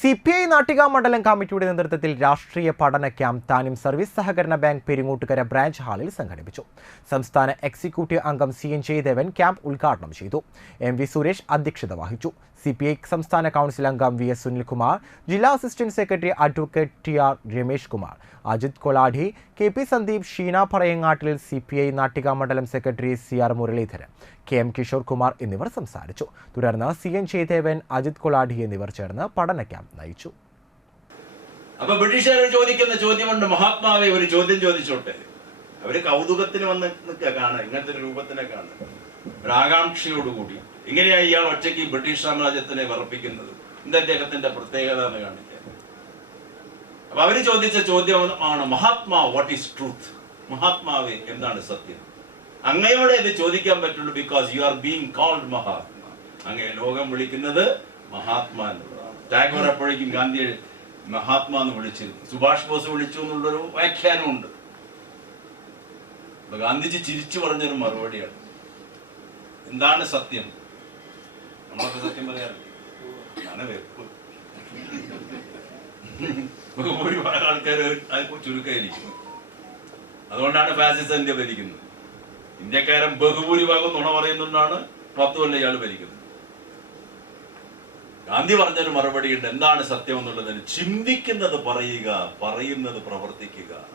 CPI Nattika മണ്ഡലം കമ്മിറ്റിയുടെ നേതൃത്വത്തിൽ രാഷ്ട്രീയ പഠന ക്യാമ്പ് താനും സർവീസ് സഹകരണ ബാങ്ക് പെരിങ്ങോട്ടുകര ബ്രാഞ്ച് ഹാളിൽ സംഘടിപ്പിച്ചു. സംസ്ഥാന എക്സിക്യൂട്ടീവ് അംഗം CN ജയദേവൻ ക്യാമ്പ് ഉദ്ഘാടനം ചെയ്തു. MV സുരേഷ് അധ്യക്ഷത വഹിച്ചു. CPI സംസ്ഥാന കൗൺസിൽ അംഗം VS സുനിൽകുമാർ, ജില്ലാ assistant secretary advocate TR Ramesh Kumar, Ajith Kolathi, KP Sandeep, Sheena Parayangattil, CPI Nattika മണ്ഡലം secretary CR Muraleedharan, KM Kishore Kumar എന്നിവർ സംസാരിച്ചു. തുടർന്ന് CN ജയദേവൻ, അജിത് കൊളാഠി എന്നിവർ ചേർന്ന് പഠന ക്യാമ്പ് നയിച്ചു. അപ്പൊ ബ്രിട്ടീഷുകാർ ചോദിക്കുന്ന ചോദ്യമുണ്ട്, മഹാത്മാവെ ഒരു ചോദ്യം ചോദിച്ചോട്ടെ. അവര് കൗതുകത്തിന് വന്ന് കാണുക, ഇങ്ങനത്തെ ഒരു രൂപത്തിനെ കാണുക, ഒരു ആകാംക്ഷയോടുകൂടി. ഇങ്ങനെയായി ഇയാൾ ഒറ്റയ്ക്ക് ബ്രിട്ടീഷ് സാമ്രാജ്യത്തിനെ വിറപ്പിക്കുന്നത്, എന്താ അദ്ദേഹത്തിന്റെ പ്രത്യേകത എന്ന് കാണിക്കാൻ. അപ്പൊ അവര് ചോദിച്ച ചോദ്യമാണ്, മഹാത്മാ വാട്ട് ഈസ് ട്രൂത്ത്? മഹാത്മാവെ എന്താണ് സത്യം? അങ്ങയോടെ ഇത് ചോദിക്കാൻ പറ്റുള്ളൂ, because you are being called Mahatma. അങ്ങയെ ലോകം വിളിക്കുന്നത് മഹാത്മാ എന്നുള്ളതാണ്. ടാഗോർ അപ്പോഴേക്കും ഗാന്ധിയെ മഹാത്മാ എന്ന് വിളിച്ചിരുന്നു, സുഭാഷ് ബോസ് വിളിച്ചു എന്നുള്ളൊരു വ്യാഖ്യാനമുണ്ട്. ഗാന്ധിജി ചിരിച്ചു പറഞ്ഞൊരു മറുപടിയാണ്, എന്താണ് സത്യം? നമ്മളൊക്കെ സത്യം പറയാറില്ല, ഞാൻ വെപ്പ്. ഭൂരിഭാഗം ആൾക്കാർ ചുരുക്കമായിരിക്കുന്നു. അതുകൊണ്ടാണ് ഫാസിസം ഇന്ത്യ ഭരിക്കുന്നത്. ഇന്ത്യക്കാരൻ ബഹുഭൂരിഭാഗം നുണ പറയുന്നതുകൊണ്ടാണ് 10 കൊല്ലം ഇയാൾ ഭരിക്കുന്നത്. ഗാന്ധി പറഞ്ഞൊരു മറുപടിയുണ്ട്, എന്താണ് സത്യം എന്നുള്ളതിന് ചിന്തിക്കുന്നത് പറയുക, പറയുന്നത് പ്രവർത്തിക്കുക.